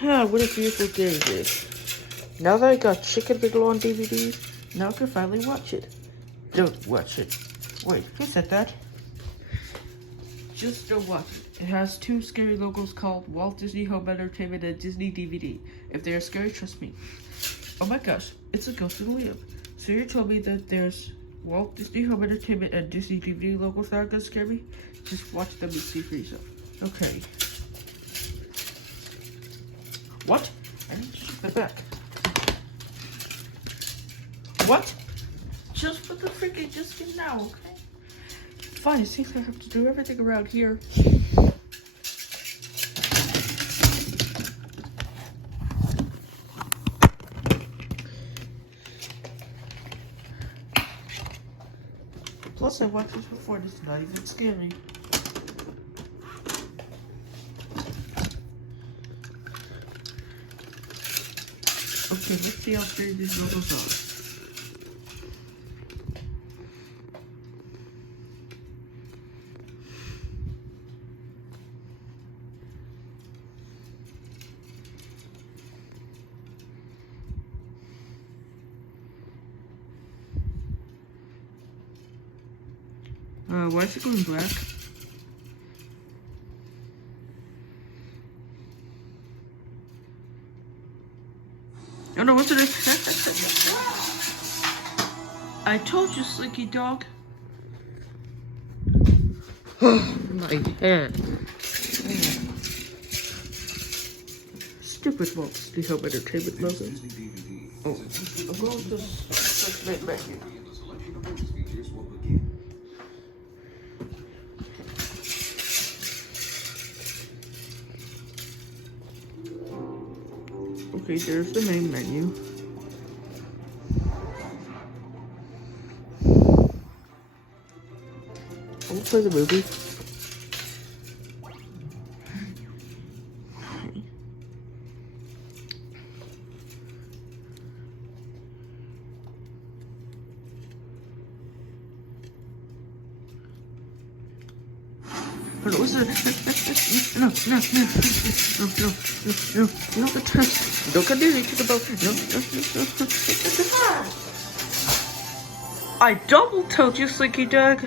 What a beautiful day it is. Now that I got Chicken Little on DVD, now I can finally watch it. Don't watch it. Wait, who said that? Just don't watch it. It has two scary logos called Walt Disney Home Entertainment and Disney DVD. If they are scary, trust me. Oh my gosh, it's a ghost in Liam. Siri told me that there's Walt Disney Home Entertainment and Disney DVD logos that are gonna scare me. Just watch them and see for yourself. Okay. What? I need to check the back. What? Just put the freaking just in now, okay? Fine, it seems like I have to do everything around here. Plus, I watched this before, and it's not even scary. Okay, let's see how scary these logos are. Why is it going black? Oh no, what's it? I told you, Slinky dog. My head. Stupid Walt Disney Home Entertainment logo. Oh, I'm going to just back here. Okay, there's the main menu. I'll play the movie. But what's it? No, not the test. Don't continue to the boat. No. I double told you, Slinky Dog.